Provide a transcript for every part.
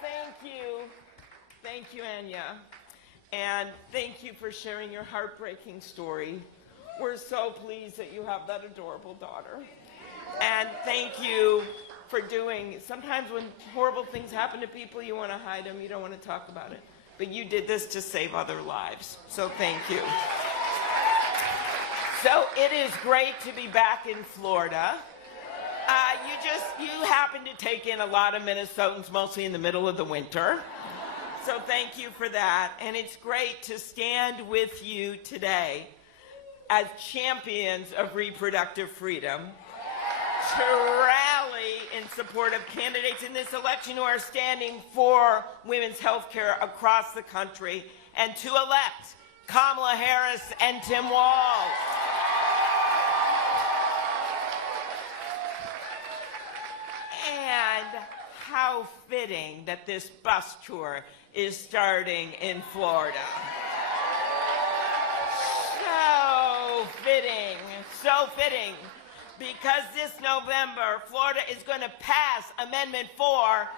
thank you. Thank you, Anya. And thank you for sharing your heartbreaking story. We're so pleased that you have that adorable daughter. And thank you for doing, sometimes when horrible things happen to people, you want to hide them, you don't want to talk about it. But you did this to save other lives. So thank you. So it is great to be back in Florida. You happen to take in a lot of Minnesotans, mostly in the middle of the winter. So thank you for that. And it's great to stand with you today as champions of reproductive freedom, to rally in support of candidates in this election who are standing for women's health care across the country, and to elect Kamala Harris and Tim Walz. And how fitting that this bus tour is starting in Florida. So fitting, because this November, Florida is going to pass Amendment 4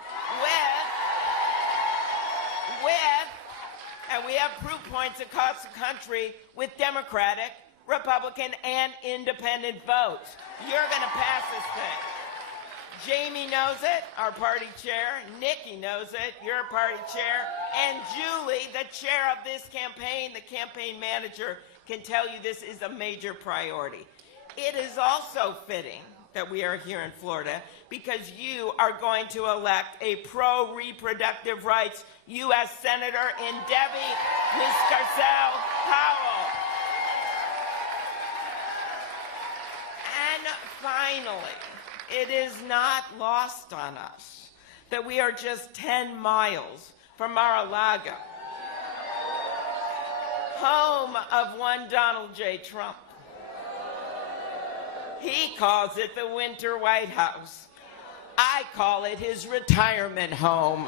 and we have proof points across the country with Democratic, Republican, and independent votes. You're going to pass this thing. Jamie knows it, our party chair. Nikki knows it, your party chair. And Julie, the chair of this campaign, the campaign manager, can tell you this is a major priority. It is also fitting that we are here in Florida because you are going to elect a pro-reproductive rights U.S. Senator in Debbie Miscarcel-Powell. And finally, it is not lost on us that we are just 10 miles from Mar-a-Lago, home of one Donald J. Trump. He calls it the Winter White House. I call it his retirement home.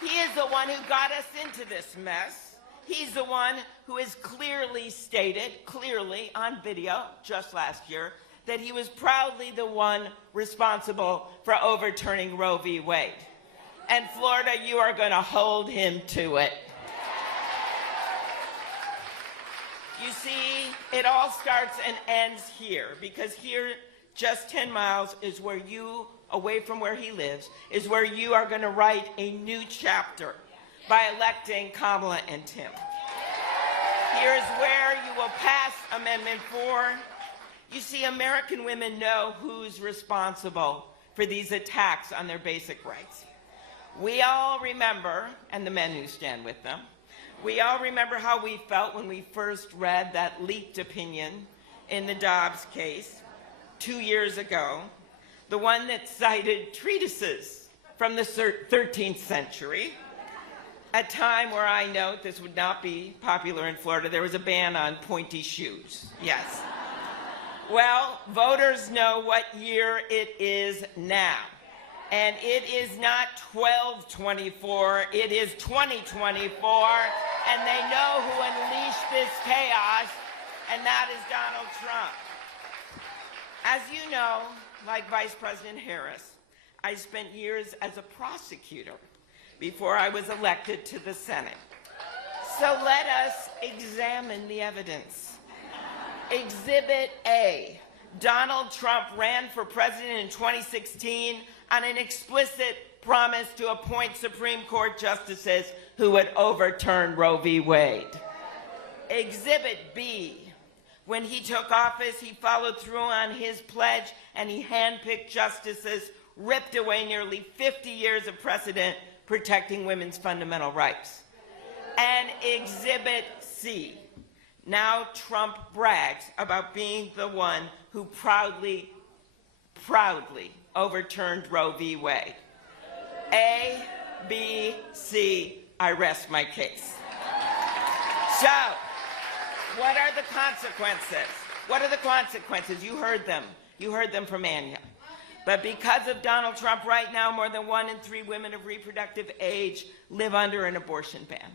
He is the one who got us into this mess. He's the one who has clearly stated, on video just last year, that he was proudly the one responsible for overturning Roe v. Wade. And Florida, you are going to hold him to it. You see, it all starts and ends here, because here, just 10 miles, is where you, away from where he lives, is where you are going to write a new chapter by electing Kamala and Tim. Here's where you will pass Amendment 4. You see, American women know who's responsible for these attacks on their basic rights. We all remember, and the men who stand with them, we all remember how we felt when we first read that leaked opinion in the Dobbs case 2 years ago, the one that cited treatises from the 13th century, a time where I note this would not be popular in Florida. There was a ban on pointy shoes. Yes. Well, voters know what year it is now. And it is not 1224, it is 2024, and they know who unleashed this chaos, and that is Donald Trump. As you know, like Vice President Harris, I spent years as a prosecutor before I was elected to the Senate. So let us examine the evidence. Exhibit A. Donald Trump ran for president in 2016 on an explicit promise to appoint Supreme Court justices who would overturn Roe v. Wade. Exhibit B. When he took office, he followed through on his pledge and he handpicked justices, ripped away nearly 50 years of precedent protecting women's fundamental rights. And Exhibit C. Now Trump brags about being the one who proudly overturned Roe v. Wade. A, B, C, I rest my case. So, what are the consequences? What are the consequences? You heard them. You heard them from Anya. But because of Donald Trump, right now, more than 1 in 3 women of reproductive age live under an abortion ban.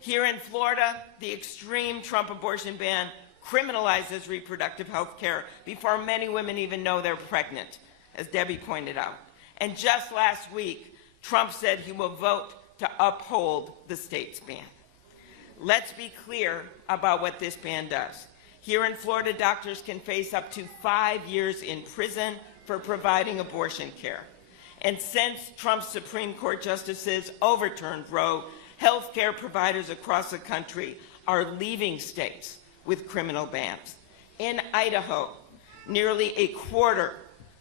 Here in Florida, the extreme Trump abortion ban criminalizes reproductive health care before many women even know they're pregnant, as Debbie pointed out. And just last week, Trump said he will vote to uphold the state's ban. Let's be clear about what this ban does. Here in Florida, doctors can face up to 5 years in prison for providing abortion care. And since Trump's Supreme Court justices overturned Roe, healthcare providers across the country are leaving states with criminal bans. In Idaho, nearly a quarter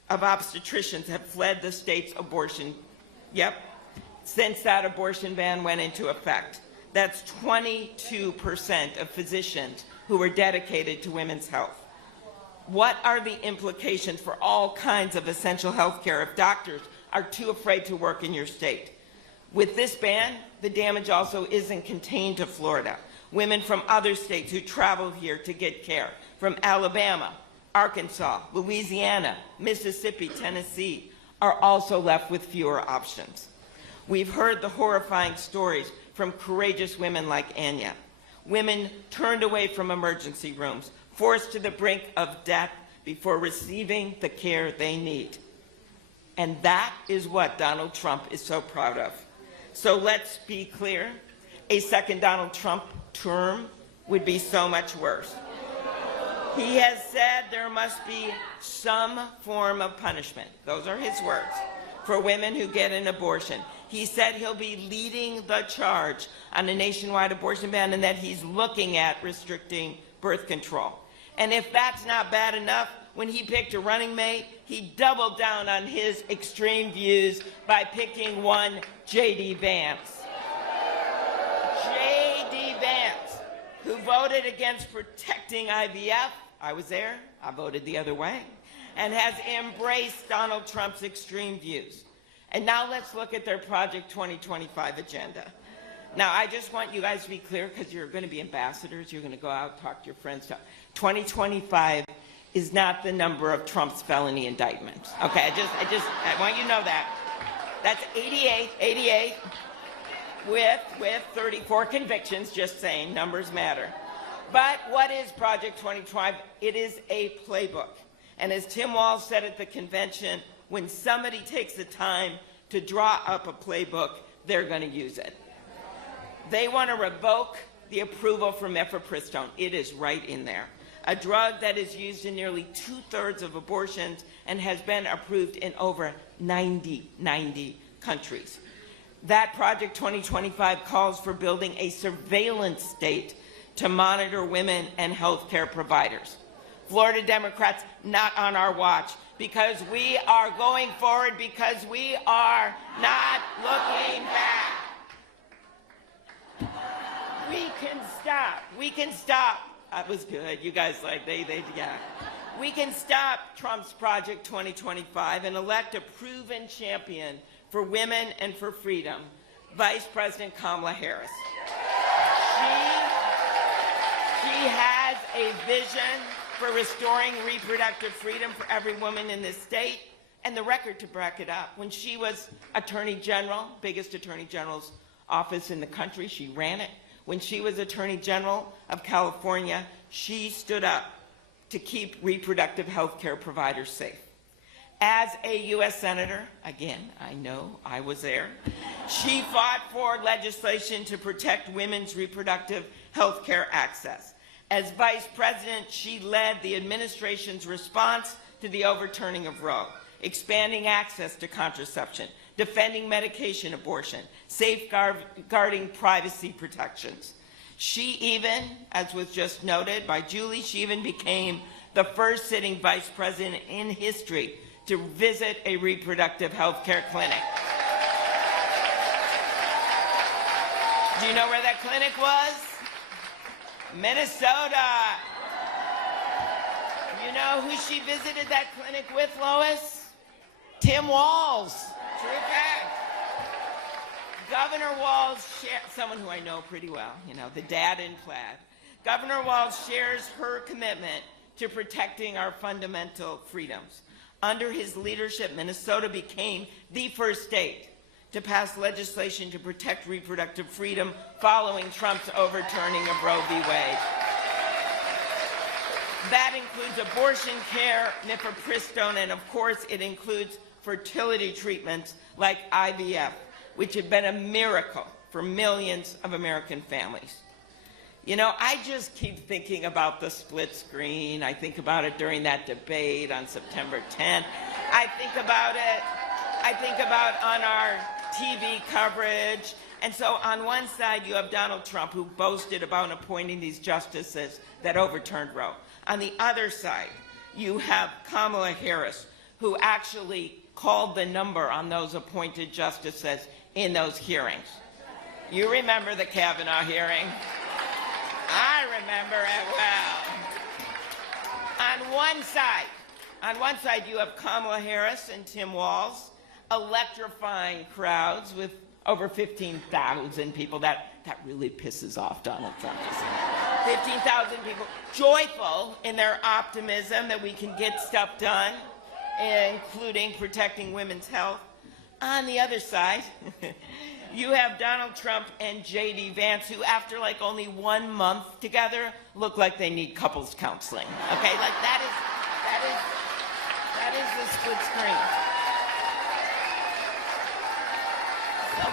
of obstetricians have fled the state's abortion, since that abortion ban went into effect. That's 22% of physicians who are dedicated to women's health. What are the implications for all kinds of essential health care if doctors are too afraid to work in your state? With this ban, the damage also isn't contained to Florida. Women from other states who travel here to get care, from Alabama, Arkansas, Louisiana, Mississippi, Tennessee, are also left with fewer options. We've heard the horrifying stories from courageous women like Anya. Women turned away from emergency rooms, forced to the brink of death before receiving the care they need. And that is what Donald Trump is so proud of. So let's be clear, a second Donald Trump term would be so much worse. He has said there must be some form of punishment, those are his words, for women who get an abortion. He said he'll be leading the charge on a nationwide abortion ban and that he's looking at restricting birth control. And if that's not bad enough, when he picked a running mate, he doubled down on his extreme views by picking one J.D. Vance. J.D. Vance, who voted against protecting IVF, I was there, I voted the other way, and has embraced Donald Trump's extreme views. And now let's look at their Project 2025 agenda. Now, I just want you guys to be clear, because you're going to be ambassadors, you're going to go out, talk to your friends. 2025 is not the number of Trump's felony indictments. Okay, I want you to know that. That's 88 with 34 convictions, just saying, numbers matter. But what is Project 2025? It is a playbook. And as Tim Walz said at the convention, when somebody takes the time to draw up a playbook, they're going to use it. They want to revoke the approval for mifepristone. It is right in there. A drug that is used in nearly 2/3 of abortions and has been approved in over 90 countries. That Project 2025 calls for building a surveillance state to monitor women and healthcare providers. Florida Democrats, not on our watch, because we are going forward, because we are not looking back. We can stop. That was good. You guys yeah. We can stop Trump's Project 2025 and elect a proven champion for women and for freedom, Vice President Kamala Harris. She has a vision for restoring reproductive freedom for every woman in this state, and the record to back it up. When she was Attorney General, biggest Attorney General's office in the country, she ran it. When she was Attorney General of California, she stood up to keep reproductive health care providers safe. As a U.S. Senator, again, I know I was there, she fought for legislation to protect women's reproductive health care access. As Vice President, she led the administration's response to the overturning of Roe, expanding access to contraception, defending medication abortion, safeguarding privacy protections. She even, as was just noted by Julie, she even became the first sitting vice president in history to visit a reproductive health care clinic. Do you know where that clinic was? Minnesota. You know who she visited that clinic with, Lois? Tim Walz. True fact. Governor Walz, someone who I know pretty well, you know, the dad in plaid. Governor Walz shares her commitment to protecting our fundamental freedoms. Under his leadership, Minnesota became the first state to pass legislation to protect reproductive freedom following Trump's overturning of Roe v. Wade. That includes abortion care, mifepristone, and of course it includes fertility treatments like IVF, which have been a miracle for millions of American families. You know, I just keep thinking about the split screen. I think about it during that debate on September 10th. I think about it. I think about on our TV coverage. And so on one side, you have Donald Trump, who boasted about appointing these justices that overturned Roe. On the other side, you have Kamala Harris, who actually called the number on those appointed justices in those hearings. You remember the Kavanaugh hearing? I remember it well. On one side, you have Kamala Harris and Tim Walz electrifying crowds with over 15,000 people. That really pisses off Donald Trump. 15,000 people joyful in their optimism that we can get stuff done, including protecting women's health. On the other side, you have Donald Trump and J.D. Vance, who after like only 1 month together look like they need couples counseling. Okay, like that is the split screen. So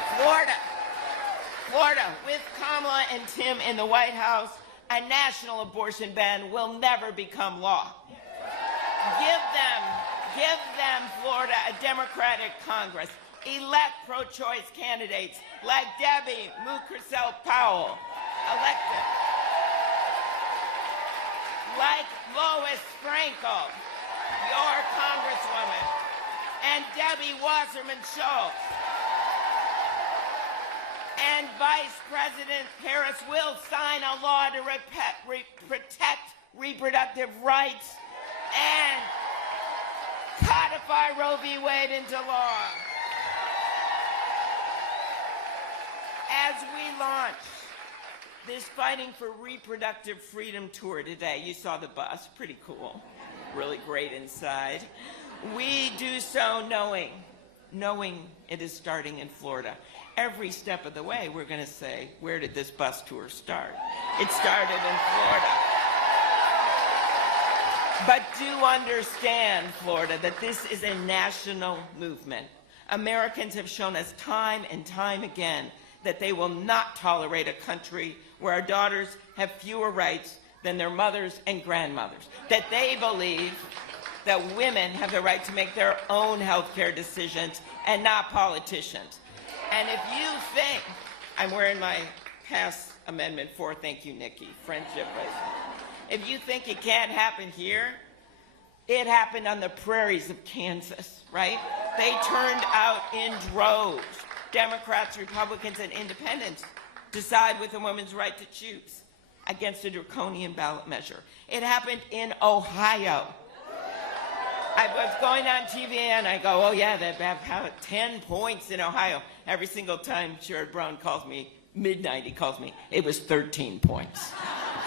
Florida, with Kamala and Tim in the White House, a national abortion ban will never become law. Give them, Florida, a Democratic Congress. Elect pro-choice candidates like Debbie Mucarsel-Powell, elected. Like Lois Frankel, your congresswoman, and Debbie Wasserman Schultz. And Vice President Harris will sign a law to protect reproductive rights and codify Roe v. Wade into law. As we launch this Fighting for Reproductive Freedom tour today, you saw the bus, pretty cool, really great inside. We do so knowing it is starting in Florida. Every step of the way, we're going to say, where did this bus tour start? It started in Florida. But do understand, Florida, that this is a national movement. Americans have shown us time and time again that they will not tolerate a country where our daughters have fewer rights than their mothers and grandmothers, that they believe that women have the right to make their own health care decisions and not politicians. And if you think, I'm wearing my Pass Amendment 4, thank you, Nikki, friendship bracelet. If you think it can't happen here, it happened on the prairies of Kansas, right? They turned out in droves. Democrats, Republicans, and independents decide with a woman's right to choose against a draconian ballot measure. It happened in Ohio. I was going on TV and I go, oh yeah, they have 10 points in Ohio. Every single time Sherrod Brown calls me, midnight he calls me, it was 13 points.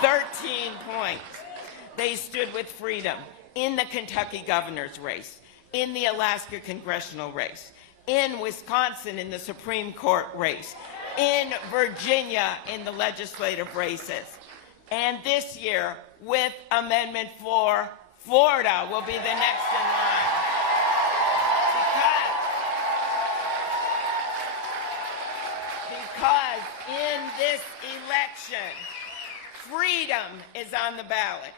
13 points. They stood with freedom in the Kentucky governor's race, in the Alaska congressional race, in Wisconsin in the Supreme Court race, in Virginia in the legislative races. And this year, with Amendment 4, Florida will be the next in line. Because in this election, freedom is on the ballot.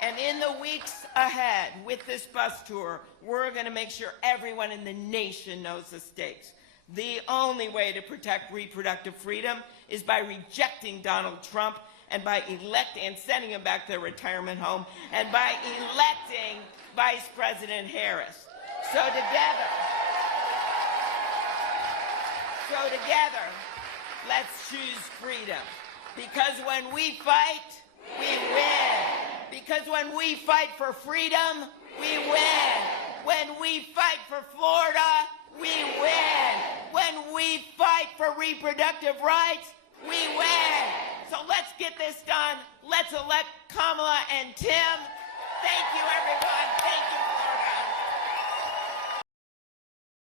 And in the weeks ahead, with this bus tour, we're going to make sure everyone in the nation knows the stakes. The only way to protect reproductive freedom is by rejecting Donald Trump and by electing and sending him back to their retirement home and by electing Vice President Harris. So together, let's choose freedom. Because when we fight, we win. Because when we fight for freedom, we win. When we fight for Florida, we win. When we fight for reproductive rights, we win. So let's get this done. Let's elect Kamala and Tim. Thank you, everyone.